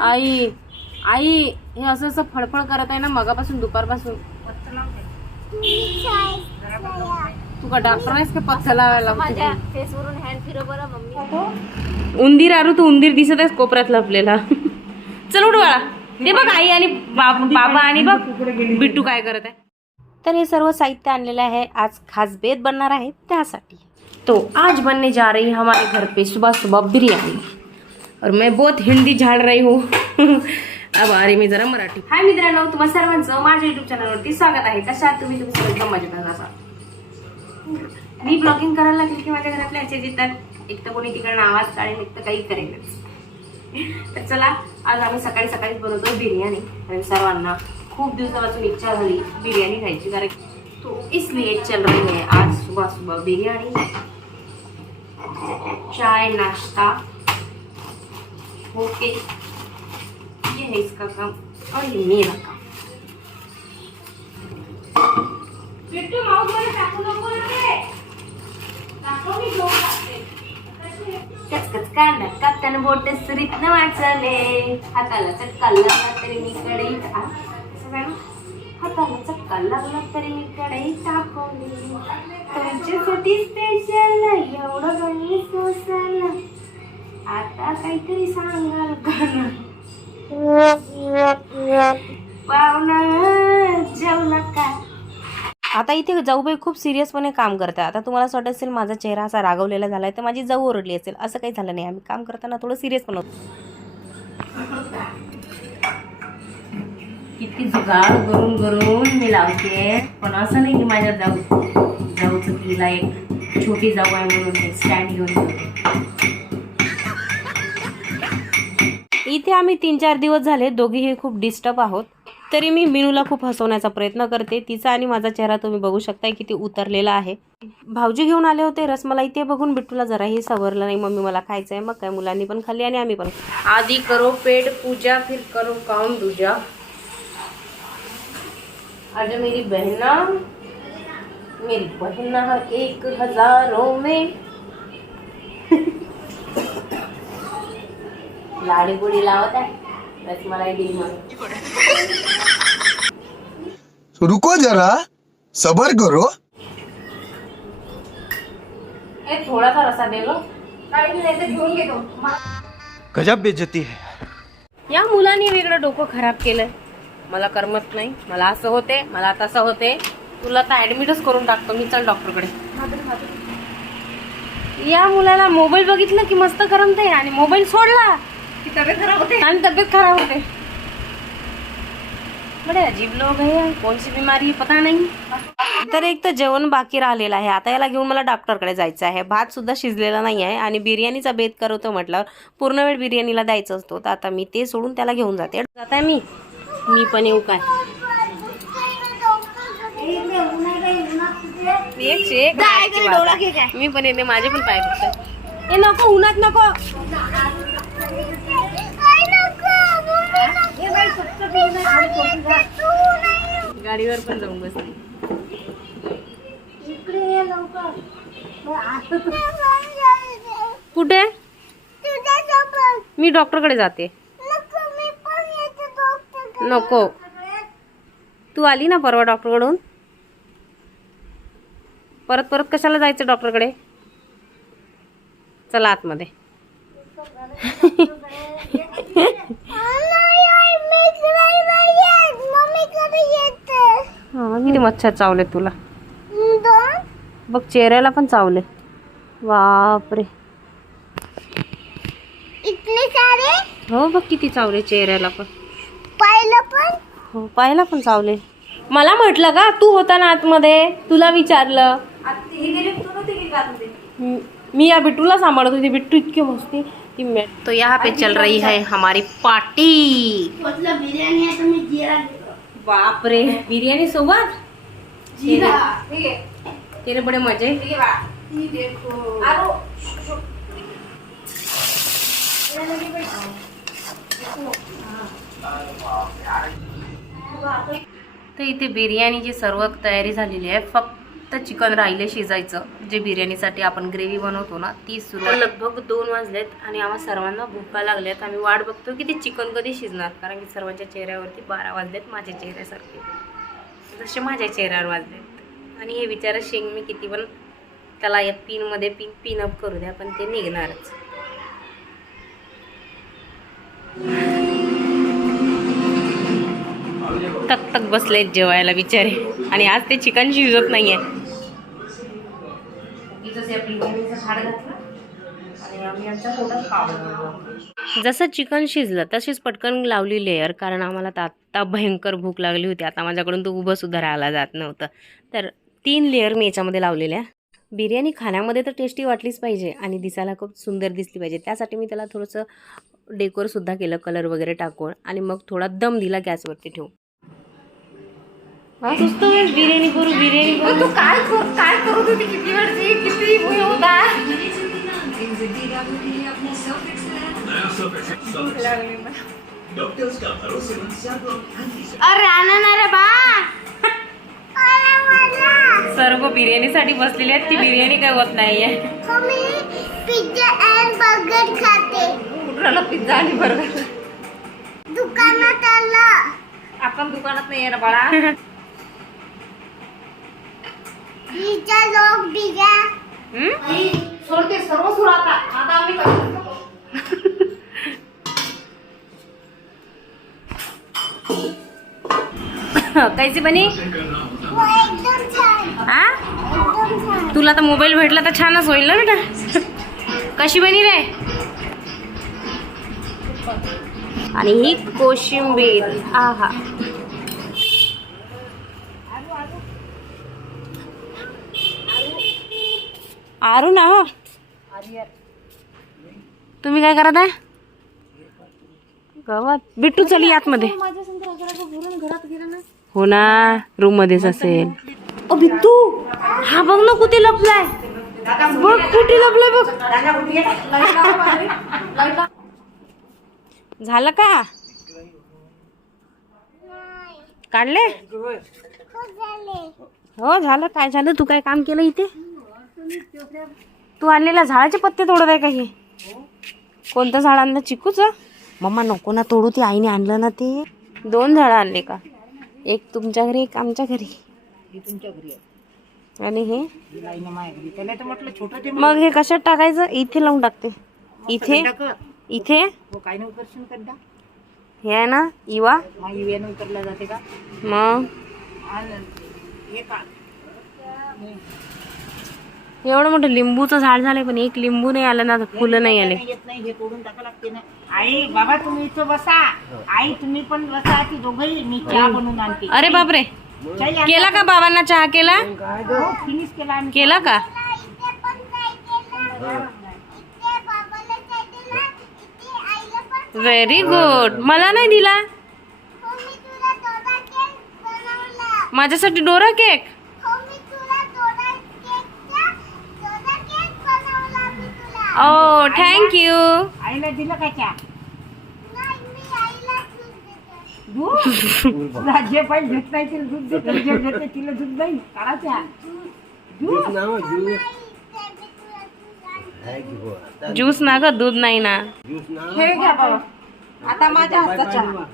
आई आई हे असं असं फडफड करत आहे ना मगापासून दुपारपासून. तू का डॉक्टर आहेस का? पथ्य लावायला माझ्या फेसवरून हँड फिरव बरं मम्मी. उंदीर आरू तू उंदीर दिसत आहेस कोपऱ्यात लपलेला चल उठ बाळा. ते बघ आई आणि बाब- आणि बघ. बिट्टू काय करत आहे. तर हे सर्व साहित्य आणलेलं आहे. आज खास बेत बनणार आहे त्यासाठी. तो आज बनने जा रही हमारे घर पे सुबह सुबह बिरयानी. और मैं बहुत हिंदी झाड रही हूँ। अब अरे मी जरा मराठी। हाय मित्रांनो तुम्हा सर्वांचं माझ्या युट्यूब चॅनलवरती स्वागत आहे. कशात तुम्ही? तुम्ही सगळं मजेत असाल. मी ब्लॉगिंग करायला लागली की माझ्या घरातले असे येतात. एक तर कोणी तिकडनं आवाज काढेल एक तर काही करेलच. तर चला आज आम्ही सकाळी सकाळीच बनवतो बिर्याणी. कारण सर्वांना खूप दिवसापासून इच्छा झाली बिर्याणी खायची. कारण तो इसलिए चल रही है. आज सुबह सुबह बिर्याणी चाय नाश्ता ओके ये है इसका काम और ये मेरा काम कचकच कांदा कापताना बोट सुरीत न वाचले हाताला चक्का लागला तरी मी ना? हाताला चक्का लागला तरी मी कढई टाकवली तुमच्यासाठी स्पेशल एवढं गणी सोसायला आता काहीतरी सांगाल गाणं पाहुणा जेवला का? आता इथे जाऊबाई खूप सिरियसपणे काम करते आता तुम्हाला असं वाटत असेल माझा चेहरा असा रागवलेला झालाय तर माझी जाऊ ओरडली असेल. असं काही झालं नाही. आम्ही काम करताना थोडं सिरियस पण होतो. किती जुगाड करून करून मी लावते. पण असं नाही की माझ्या जाऊ जाऊचं तिला एक छोटी जाऊ आहे म्हणून स्टँड घेऊन इथे आम्ही तीन चार दिवस झाले दोघीही खूप डिस्टर्ब आहोत. तरी मी मिनूला खूप हसवण्याचा प्रयत्न करते. तिचा आणि माझा चेहरा तुम्ही बघू शकताय किती उतरलेला आहे. भाऊजी घेऊन आले होते. रसमलाई ते बघून बिट्टूला जराही सवरलं नाही. मम्मी मला खायचं आहे मग काय मुलांनी पण खाल्ली आणि आम्ही पण आधी करो पेट पूजा फिर करो काम दुजा. आज मेरी बहना मेरी बहना एक हजारों में लाडी गुडी लावत आहे. रसमलाई दिली म्हणून रुको जरा. सबर करो. ए थोडासा रसा दे गं. काही नाही तर घेऊन घेतो गजब बेइज्जती है। या मुलांनी वेगळं डोकं खराब केलंय. मला करमत नाही. मला असं होते मला तसं होते. तुला तर ऍडमिटच करून टाकतो मी. चल डॉक्टरकडे या मुलाला मोबाईल बघितलं की मस्त करमते आणि मोबाईल सोडला. तब्येत खराब होते? आणि तब्येत खराब होते. बडे अजीब लोग है कौन सी बीमारी है पता नाही। तर एक तर जेवण बाकी राहिलेलं आहे. आता याला घेऊन मला डॉक्टरकडे जायचं आहे. भात सुद्धा शिजलेला नाही आहे आणि बिर्याणीचा बेत करवतो म्हटल्यावर पूर्ण वेळ बिर्याणीला द्यायचं असतो. तर आता मी ते सोडून त्याला घेऊन जाते. जात आहे मी. मी पण येऊ काय? आहे. मी पण येते माझे पण पाय. ए नको उन्हात नको. गाडीवर पण जाऊन बसते कुठे? मी डॉक्टरकडे जाते. नको तू आली ना परवा डॉक्टरकडून? परत परत कशाला जायचं डॉक्टरकडे? चला आतमध्ये. हा किती मच्छर चावले तुला? बघ चेहऱ्याला पण चावले. बापरे. इतने सारे हो बघ किती चावले चेहऱ्याला पण. पाहिलं पण? हो पाहायला पण चावले. मला म्हटलं का तू होता ना आतमध्ये? तुला विचारलं. मी या बिट्टूला सांभाळत होती. बिट्टू इतकी मस्ती ती तो यहाँ पे चल रही है हमारी पार्टी. मतलब बिर्याणी आहे तर मी जिरा बाप रे बिर्याणी सोबत? जिरा ठीक आहे. तेरे बडे मजे. ठीक आहे बा. ही देखो. आरो तर इथे बिर्याणीची सर्व तयारी झालेली आहे. फक्त फक्त चिकन राहिले शिजायचं. जे बिर्याणीसाठी आपण ग्रेव्ही बनवतो ना ती सुरू लगभग दोन वाजलेत आणि आम्हा सर्वांना भूका लागल्यात. आम्ही वाट बघतो की ते चिकन कधी शिजणार? कारण की सर्वांच्या चेहऱ्यावरती बारा वाजलेत माझ्या चेहऱ्यासारखे. जसे माझ्या चेहऱ्यावर वाजलेत. आणि हे विचारा शेंग मी किती पण त्याला या पिनमध्ये पिन पिन अप करू द्या पण ते निघणारच. तक तक बसलेत जेवायला बिचारे. आणि आज ते चिकन शिजत नाहीये. जसं चिकन शिजलं तशीच पटकन लावली लेअर कारण आम्हाला तर आत्ता भयंकर भूक लागली होती. आता माझ्याकडून तो उभं सुद्धा राहायला जात नव्हतं. तर तीन लेअर मी याच्यामध्ये लावलेल्या. बिर्याणी खाण्यामध्ये तर टेस्टी वाटलीच पाहिजे आणि दिसायला खूप सुंदर दिसली पाहिजे. त्यासाठी मी त्याला थोडंसं डेकोरसुद्धा केलं कलर वगैरे टाकून. आणि मग थोडा दम दिला गॅसवरती ठेवून. सुस्त बिर्याणी करू बिर्याणी करू तू काय कर- काय करत होती किती वेळची? किती भुई होता? अरे आणा ना रे बा. सर्व बिर्याणीसाठी बसलेली आहेत ती बिर्याणी काय होत नाहीये. पिझ्झा अँड बर्गर खाते. कुठला पिझ्झा आणि बर्गर दुकानात आलं. आपण दुकानात नाही आहे ना बाळा पिझ्झा लोक पिझ्झा हम्म? सोडते सर्व सुरू आता. आता आम्ही करतो. कैसी बनी? हो एकदम छान. हा एकदम छान. तुला तर मोबाईल भेटला तर छानच होईल ना बेटा. कशी बनी रे? आणि ही कोशिंबीर. आहा. आरू ना हो तुम्ही काय करत आहे? गवत. बिट्टू चली आतमध्ये. हो ना रूम मध्येच असेल. ओ बिट्टू हा बघ ना कुठे लपलाय. बघ कुठे लपलाय बघ. झालं का? काढले? हो झाले. हो झालं. काय झालं? तू काय काम केलं इथे? तू आणलेल्या झाडाचे पत्ते तोडत आहे का हे? कोणतं झाड आणलं? चिकूचं? मम्मा नको ना तोडू ते आईने आणलं ना ते. दोन झाडं आणले का? एक तुमच्या घरी एक आमच्या घरी. आणि हे? मग हे कशात टाकायचं? इथे लावून टाकते. इथे? इथे? हे आहे ना इवा? मग? एवढं मोठं लिंबूचं झाड झालंय पण एक लिंबू नाही आलं ना फुलं नाही आले. आई बाबा तुम्ही इथं बसा. आई तुम्ही पण बसा ती दोघही. मी चहा बनवून आणते. अरे बापरे. केला का बाबांना चहा? केला? फिनिश केला आम्ही. केला का? इथे पण काय केलं इथे बाबाला काय दिलं इथे आईला पण व्हेरी गुड मला नाही दिला. हो मी तुला दोडा केक बनवला. माझ्यासाठी डोरा केक हो मी तुला दोडा केकचा दोडा केक बनवला मी तुला ओ थँक्यू आईला दिलं का चहा? नाही मी आईला दूध. तुला जे पाहिजे घेत नाही तिला दूध देते. जे घेते तिला दूध नाही. चहा. दूध. तुला दूध. आणते. ज्यूस ना ग दूध नाही ना. हे घ्या बाबा. आता माझ्या हातचा चहा.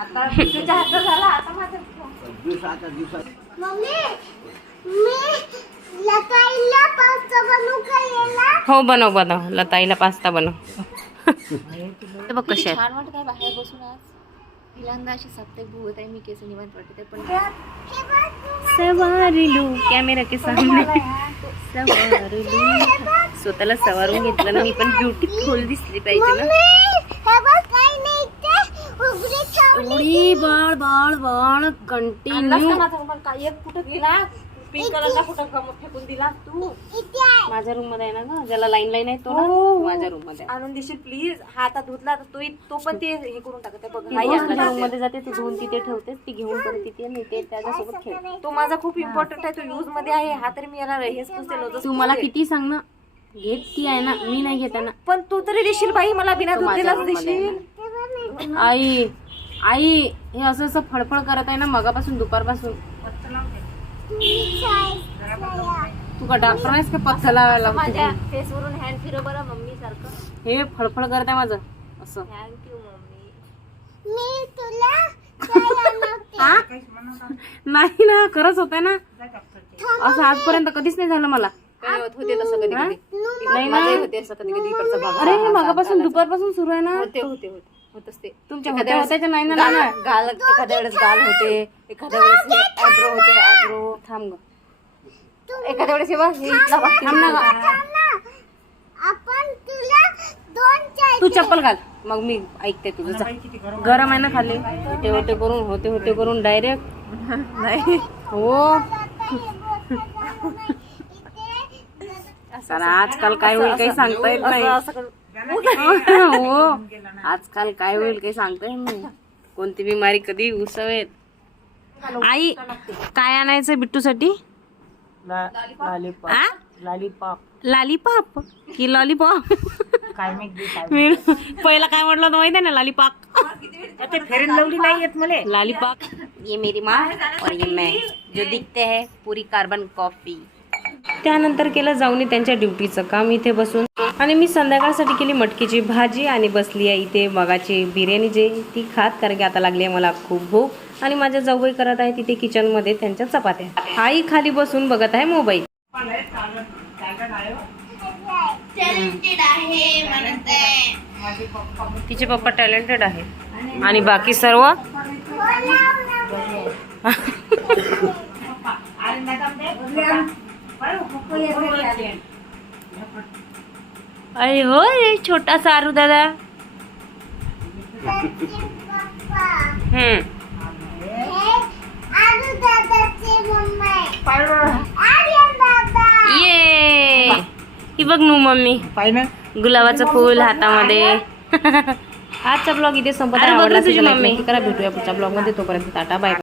आता तुझ्या हातचा झाला आता माझा. मम्मी मी हो बनव बनव. लताईला पास्ता बनव. हे बघ कशा छान वाटत आहे बाहेर बसून आज. पहिल्यांदा अशी साप्ताहिक भूवत आहे मी केस निवांत वाटते पण हे बघ तू सवारी लू. कॅमेरा के सामने. सवारी लू. स्वतःला सवारून घेतलं ना मी पण ब्युटीफुल दिसली पाहिजे ना. हे एवढी बाळ बाळ बाळ. कंटिन्यू का माझा? मोबाईल काय एक कुठं गेला. पिंक कलरचा कुठं गम- फेकून दिला तू. इथे आहे. माझ्या रूममध्ये आहे ना ग? ज्याला लाईन लाईन आहे तो ना हो. माझ्या रूममध्ये आहे. आणून देशील प्लीज हा आता धुतला तर तो तो पण ते हे करून टाकत आहे बघ. ती हाही रोज आणला. रूममध्ये जाते ती धुवून तिथे ठेवते ती घेऊन परत तिथे आणि ते त्याच्यासोबत खेळते तो माझा खूप इम्पॉर्टंट आहे तो यूजमध्ये आहे. हा तरी मी याला हेच पुसते लोजच तू मला पुसते. किती सांग ना घेत ती आहे ना मी नाही घेत आहे ना. पण तू तरी देशील बाई मला बिना तो माझ्या धुतलेलाच room मध्ये आहे देशील. आई आई हे असं असं फडफड करत आहे ना मगापासून दुपारपासून. तुम्ही छाया तू का डॉक्टर आहेस का? पथ्य लावायला माझ्या लावते? फेस वरून हँड फिरव बरं मम्मी सारखं हे फळफळ करत आहे माझं. असं. Thank you mummy. मी तुला नाही ना खरंच होत ना. असं आजपर्यंत कधीच नाही झालं मला. काय होत होते तसं कधी कधी? नाही माझे ना होते असं कधी कधी इकडचा भाग अरे हा, मागापासून. दुपारपासून सुरू आहे ना? होते होते होते. होतच ते तुमच्या एखाद्या नाही ना गाल एखाद्या वेळेस गाल होते एखाद्या वेळेस होते थांब ग. एखाद्या वेळेस हे बघ, हे इथला भाग थांब ना ग. ना. आपण तुला दोन तू चप्पल घाल. मग मी ऐकते तुझं. जा. गरम आहे ना खाली. होते होते करून होते होते करून डायरेक्ट नाही. हो. तर आजकाल काय होईल काही सांगता येत नाही. हो आजकाल काय होईल काही सांगता येत नाही. कोणती बिमारी कधी उसवेल आई काय आणायचं बिट्टूसाठी? आ? लालीपाप. की लॉलीपॉप? काय माहिती काय मी पहिला काय म्हटलं होतं माहिती आहे ना लालीपाप? ते फेरन लावली नाही येत मले लालीपाप. ये मेरी माँ और ये मैं. जो दिखते है पूरी कार्बन कॉफी त्यानंतर केलं जाऊन त्यांच्या ड्युटीचं काम इथे बसून. आणि मी संध्याकाळसाठी केली मटकीची भाजी आणि बसली आहे इथे मगाची बिर्याणी जे ती खात कारण की आता लागली आहे मला खूप भूक. आणि माझ्या जाऊबाई करत आहे तिथे किचनमध्ये त्यांच्या चपात्या. आई खाली बसून बघत आहे मोबाईल. आहे आहे तिचे पप्पा टॅलेंटेड आहेत आणि बाकी सर्व? अरे हो रे छोटा सारू दादा. हम्म. ये. ही बघ नू मम्मी. गुलाबाचं फूल हातामध्ये. आजचा ब्लॉग इथे संपत आवडला तुझी मम्मी. करा. भेटूया पुढच्या ब्लॉगमध्ये तोपर्यंत टाटा बाय.